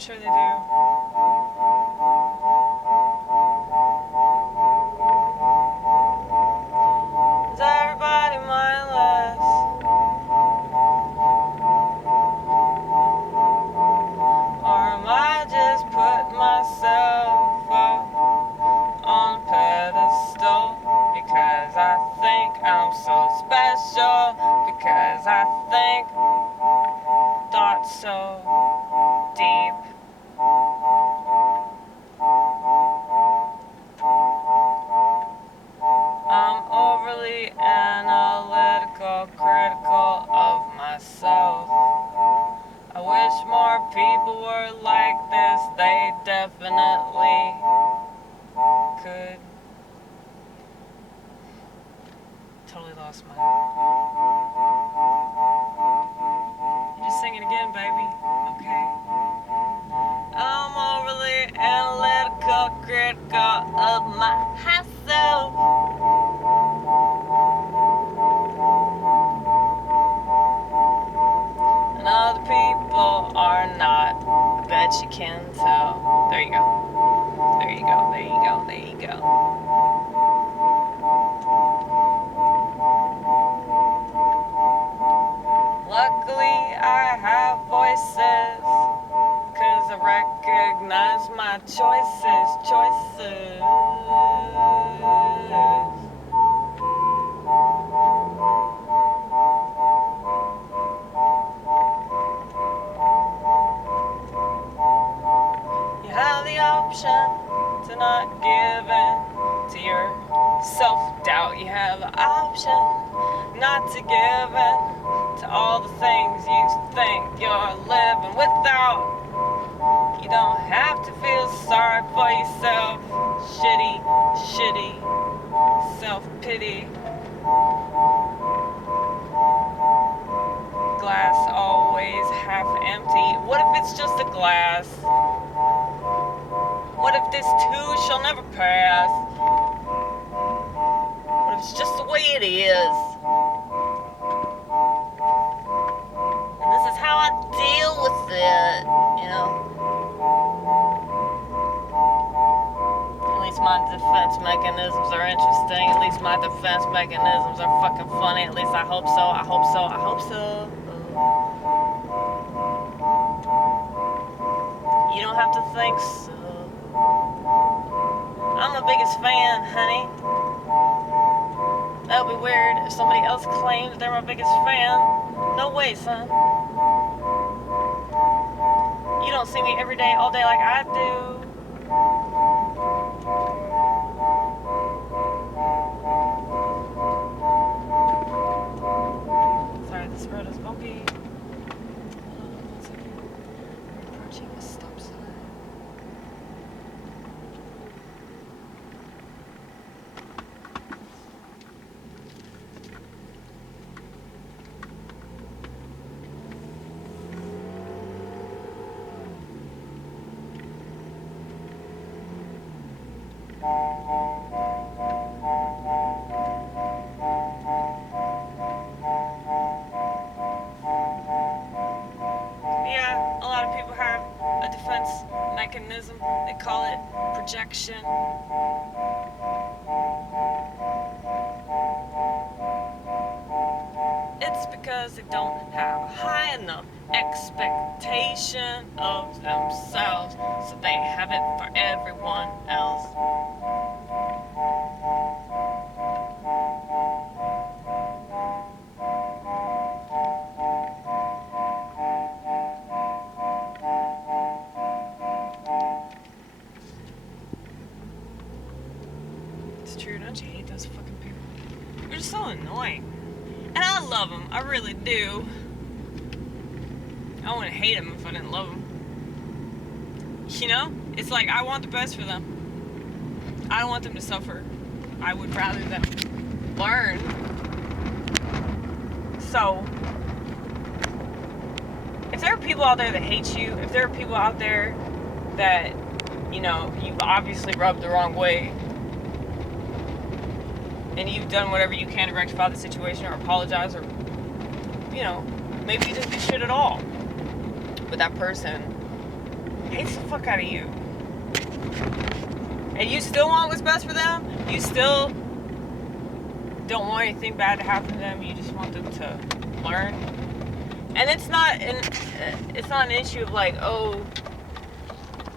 sure they do. Is everybody mindless? Or am I just putting myself up on a pedestal? Because I think I'm so special. Because I think thoughts so deep. I'm overly analytical, critical of myself. I wish more people were like this. They definitely could. Totally lost my... You just sing it again, baby. Okay. I'm overly analytical, critical of myself. And other people are not. I bet you can tell. There you go. There you go. There you go. There you go. Luckily, I have voices, 'cause I recognize my choices. You have the option to not give in to your self-doubt. You have the option not to give in to all the things you think you're living without. You don't have to feel sorry for yourself. Shitty self-pity. Glass always half empty. What if it's just a glass? What if this too shall never pass? What if it's just the way it is? And this is how I deal with it, you know? At least my defense mechanisms are interesting. At least my defense mechanisms are fucking funny. At least I hope so. I hope so. I hope so. You don't have to think so. I'm the biggest fan, honey. That would be weird if somebody else claims they're my biggest fan. No way, son. You don't see me every day, all day like I do. Sorry, this road is bumpy. Hold on 1 second. We're approaching a stop sign. Yeah, a lot of people have a defense mechanism. They call it projection. It's because they don't have a high enough expectation of themselves, so they have it for everyone else. It's true, don't you hate those fucking people? They're just so annoying. And I love them, I really do. I wouldn't hate them if I didn't love them. You know? It's like, I want the best for them. I don't want them to suffer. I would rather them learn. So, if there are people out there that hate you, if there are people out there that, you know, you obviously rubbed the wrong way, and you've done whatever you can to rectify the situation or apologize, or, you know, maybe you just do shit at all. But that person hates the fuck out of you. And you still want what's best for them? You still don't want anything bad to happen to them? You just want them to learn? And it's not an issue of like, oh,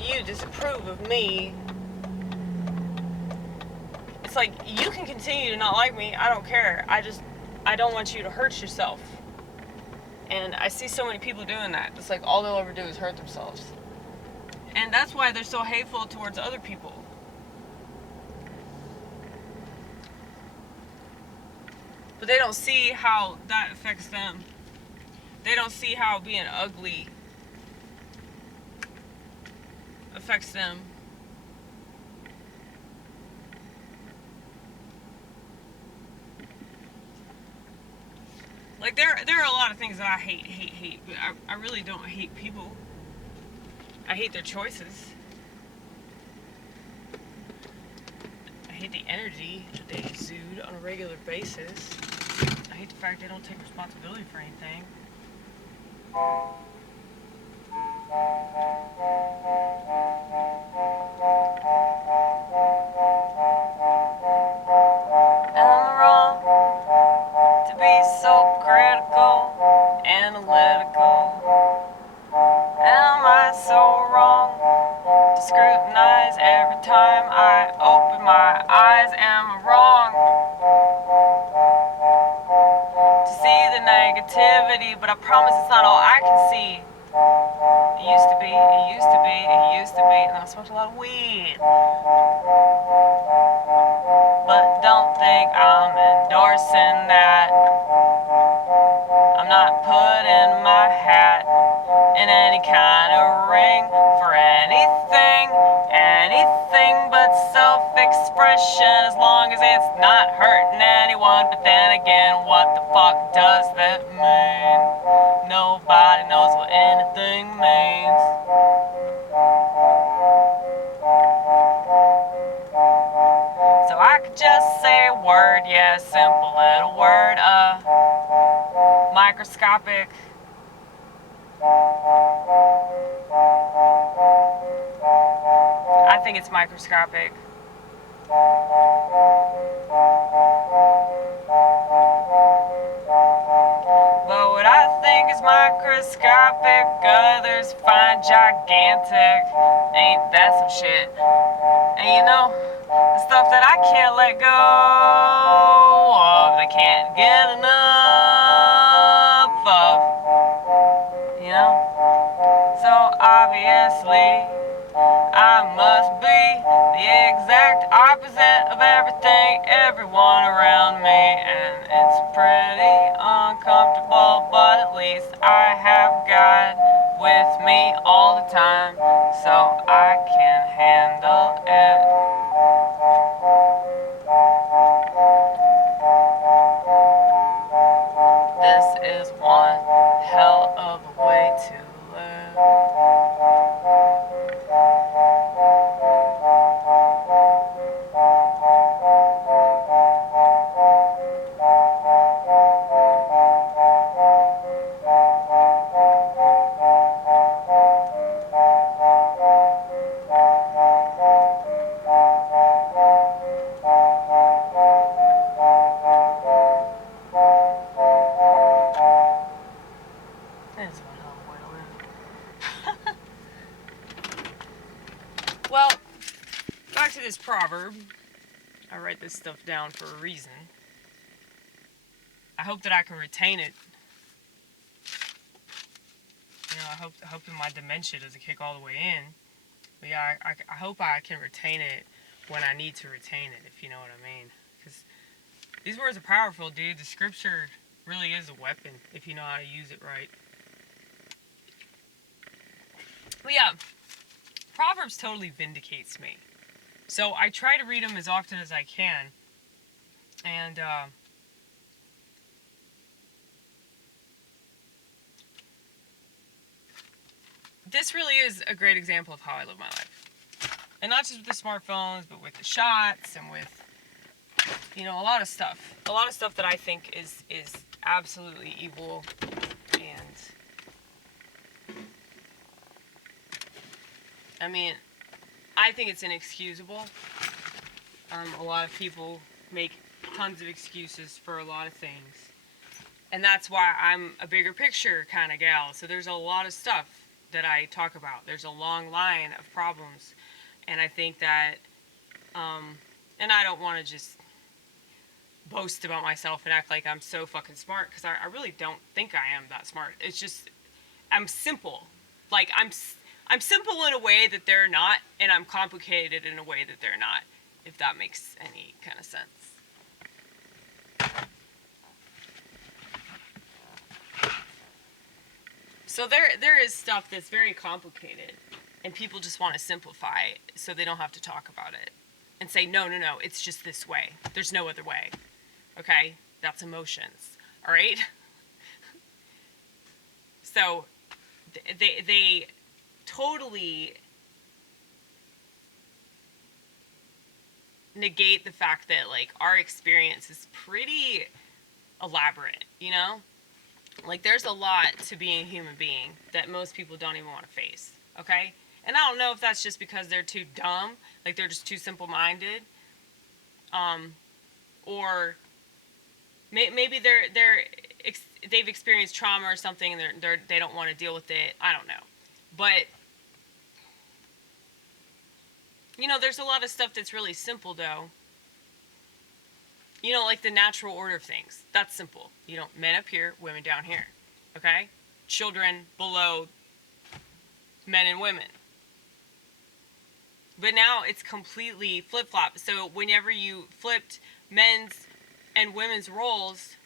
you disapprove of me. It's like, you can continue to not like me. I don't care. I don't want you to hurt yourself. And I see so many people doing that. It's like all they'll ever do is hurt themselves. And that's why they're so hateful towards other people. But they don't see how that affects them. They don't see how being ugly affects them. Like, there are a lot of things that I hate, but I really don't hate people. I hate their choices. I hate the energy that they exude on a regular basis. I hate the fact they don't take responsibility for anything. Am I wrong to be so critical, analytical? Am I so wrong to scrutinize every time I open my eyes? Am I wrong to see the negativity? But I promise it's not all I can see. It used to be, and I smoked a lot of weed. But don't think I'm endorsing that. I'm not putting my hat in any kind of ring for anything but self-expression, as long as it's not hurting anyone. But then again, what the fuck does that mean? Nobody knows what anything means. So I could just say a word, yeah, simple little word, microscopic. I think it's microscopic. But what I think is microscopic, others find gigantic. Ain't that some shit? And you know, the stuff that I can't let go of, they can't get enough of. You know? So obviously, I must be the exact opposite of everything, everyone around me. And it's pretty uncomfortable, but at least I have God with me all the time, so I can handle it. This is one hell of a way to live. Well, back to this proverb. I write this stuff down for a reason. I hope that I can retain it. You know, I hope that my dementia doesn't kick all the way in. But yeah, I hope I can retain it when I need to retain it, if you know what I mean. Because these words are powerful, dude. The scripture really is a weapon if you know how to use it right. But yeah, Proverbs totally vindicates me. So I try to read them as often as I can. And this really is a great example of how I live my life. And not just with the smartphones, but with the shots and with, you know, a lot of stuff. A lot of stuff that I think is absolutely evil. And I mean, I think it's inexcusable. A lot of people make tons of excuses for a lot of things. And that's why I'm a bigger picture kind of gal. So there's a lot of stuff that I talk about. There's a long line of problems. And I think that, and I don't want to just boast about myself and act like I'm so fucking smart, because I really don't think I am that smart. It's just, I'm simple. Like, I'm simple in a way that they're not, and I'm complicated in a way that they're not, if that makes any kind of sense. So there is stuff that's very complicated, and people just want to simplify it so they don't have to talk about it and say, no, it's just this way. There's no other way. Okay? That's emotions. All right? So they totally negate the fact that, like, our experience is pretty elaborate, you know? Like, there's a lot to being a human being that most people don't even want to face, okay? And I don't know if that's just because they're too dumb, like they're just too simple-minded, or maybe they've experienced trauma or something and they don't want to deal with it. I don't know, but you know, there's a lot of stuff that's really simple, though. You know, like the natural order of things. That's simple. You know, men up here, women down here. Okay? Children below men and women. But now it's completely flip-flop. So whenever you flipped men's and women's roles,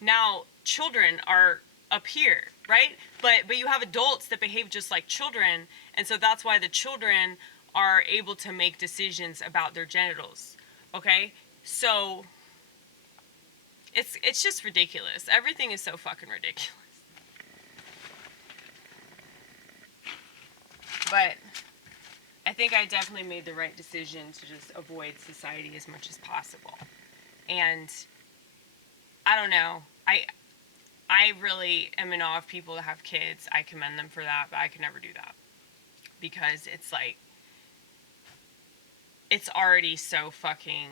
now children are up here, right? But you have adults that behave just like children, and so that's why the children are able to make decisions about their genitals. Okay? So it's just ridiculous. Everything is so fucking ridiculous. But I think I definitely made the right decision to just avoid society as much as possible. And I don't know. I really am in awe of people that have kids. I commend them for that, but I could never do that. Because it's like, it's already so fucking,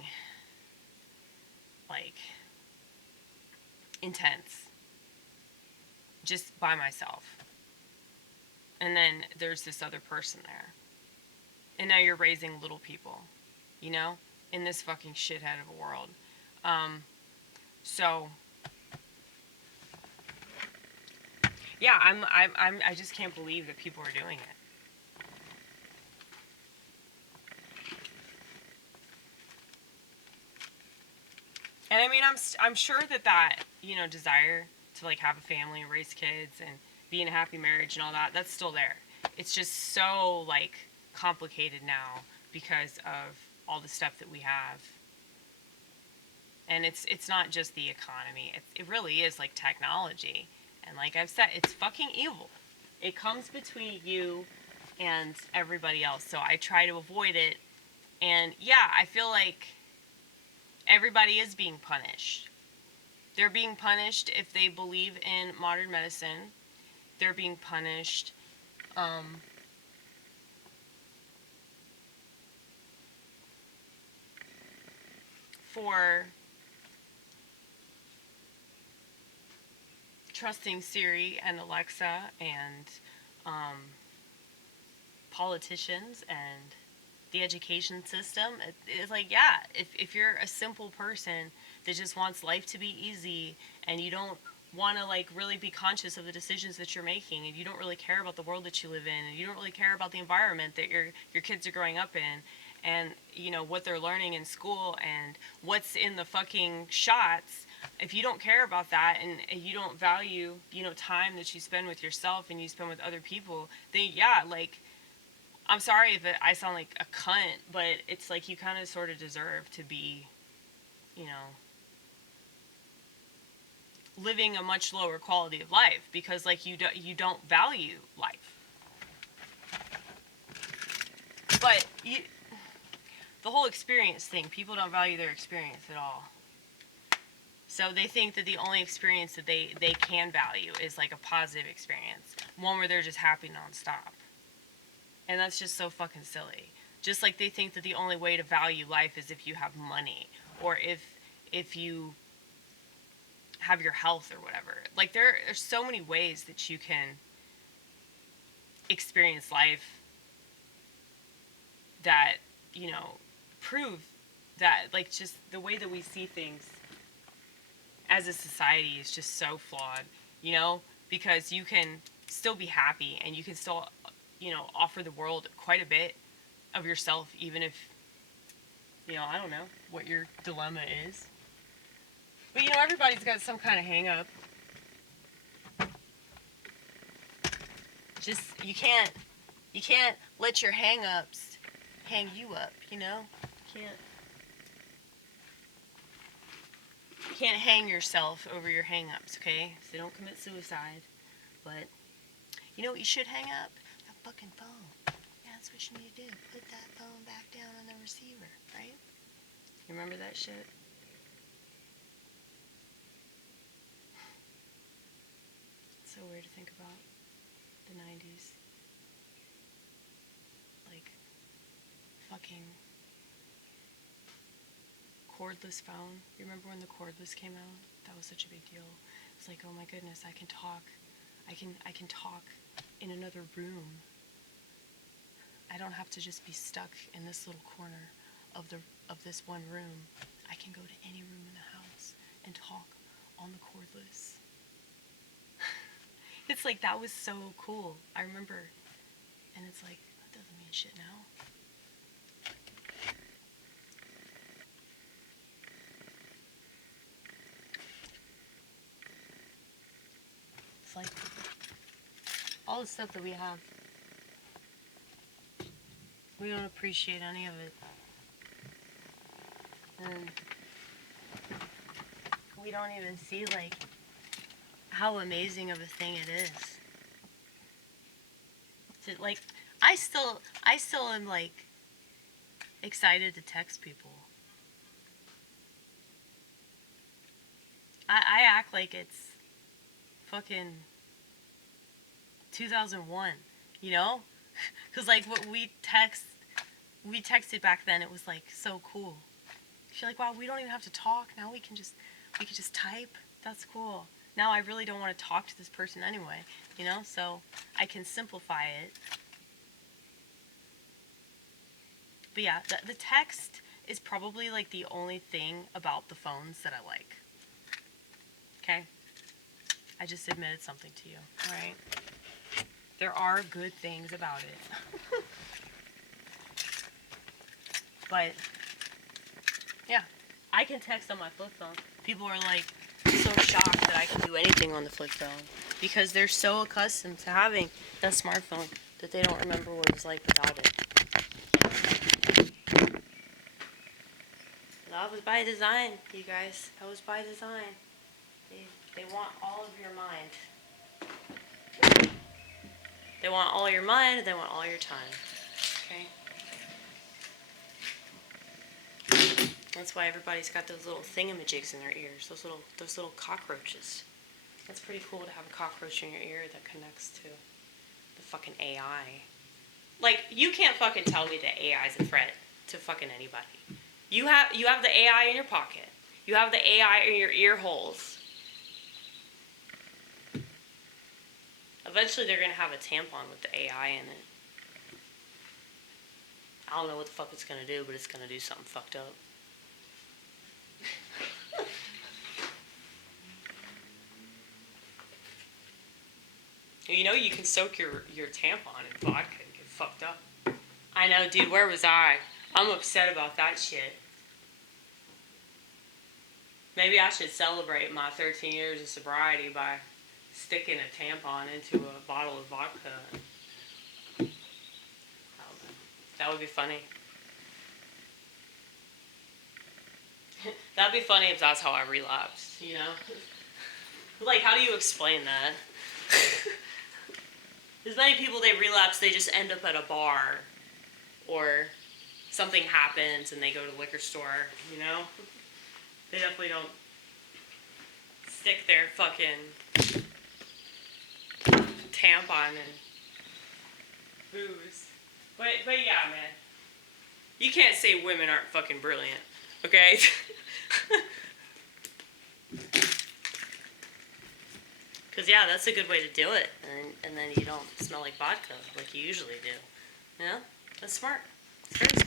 like, intense. Just by myself. And then there's this other person there. And now you're raising little people, you know, in this fucking shithead of a world. So yeah, I just can't believe that people are doing it. And I mean, I'm sure that you know, desire to, like, have a family and raise kids and be in a happy marriage and all that, that's still there. It's just so, like, complicated now because of all the stuff that we have. And it's not just the economy. It really is, like, technology. And like I've said, it's fucking evil. It comes between you and everybody else. So I try to avoid it. And yeah, I feel like everybody is being punished. They're being punished if they believe in modern medicine. They're being punished for trusting Siri and Alexa and politicians and the education system. It's like, yeah, if you're a simple person that just wants life to be easy and you don't want to, like, really be conscious of the decisions that you're making, and you don't really care about the world that you live in, and you don't really care about the environment that your kids are growing up in, and you know what they're learning in school and what's in the fucking shots, if you don't care about that and you don't value, you know, time that you spend with yourself and you spend with other people, then yeah, like, I'm sorry if I sound like a cunt, but it's like you kind of sort of deserve to be, you know, living a much lower quality of life, because, like, you don't value life. But the whole experience thing, people don't value their experience at all. So they think that the only experience that they can value is, like, a positive experience, one where they're just happy nonstop. And that's just so fucking silly. Just like they think that the only way to value life is if you have money, or if you have your health or whatever. Like there are so many ways that you can experience life that, you know, prove that, like, just the way that we see things as a society is just so flawed, you know, because you can still be happy and you can still, you know, offer the world quite a bit of yourself, even if, you know, I don't know what your dilemma is. But, you know, everybody's got some kind of hang up. Just, you can't let your hang ups hang you up, you know? You can't hang yourself over your hang ups, okay? So don't commit suicide. But, you know what you should hang up? That fucking phone. Yeah, that's what you need to do. Put that phone back down on the receiver, right? You remember that shit? It's so weird to think about the 90s. Like, fucking cordless phone. You remember when the cordless came out? That was such a big deal. It's like, oh my goodness, I can talk. I can talk in another room. I don't have to just be stuck in this little corner of this one room. I can go to any room in the house and talk on the cordless. It's like, that was so cool. I remember. And it's like, that doesn't mean shit now. It's like all the stuff that we have, we don't appreciate any of it. And we don't even see, like, how amazing of a thing it is. To, like, I still am, like, excited to text people. I act like it's fucking 2001, you know? Because, like, what we texted back then, it was, like, so cool. You're like, wow, we don't even have to talk. Now we can just type. That's cool. Now I really don't want to talk to this person anyway, you know? So I can simplify it. But yeah, the text is probably, like, the only thing about the phones that I like. Okay? I just admitted something to you, alright? There are good things about it. But, yeah, I can text on my flip phone. People are, like, so shocked that I can do anything on the flip phone because they're so accustomed to having a smartphone that they don't remember what it's like without it. That was by design, you guys. That was by design. They want all of your mind. They want all your mind, they want all your time. Okay? That's why everybody's got those little thingamajigs in their ears, those little cockroaches. That's pretty cool to have a cockroach in your ear that connects to the fucking AI. Like, you can't fucking tell me that AI is a threat to fucking anybody. You have the AI in your pocket. You have the AI in your ear holes. Eventually they're gonna have a tampon with the AI in it. I don't know what the fuck it's gonna do, but it's gonna do something fucked up. You know, you can soak your tampon in vodka and get fucked up. I know, dude, where was I? I'm upset about that shit. Maybe I should celebrate my 13 years of sobriety by sticking a tampon into a bottle of vodka. I don't know. That would be funny. That'd be funny if that's how I relapsed, you know? Like, how do you explain that? There's many people, they relapse, they just end up at a bar. Or something happens and they go to the liquor store, you know? They definitely don't stick their fucking tampon in booze. But yeah, man. You can't say women aren't fucking brilliant, okay? Because, yeah, that's a good way to do it. And then you don't smell like vodka like you usually do. You know? That's smart. It's very smart.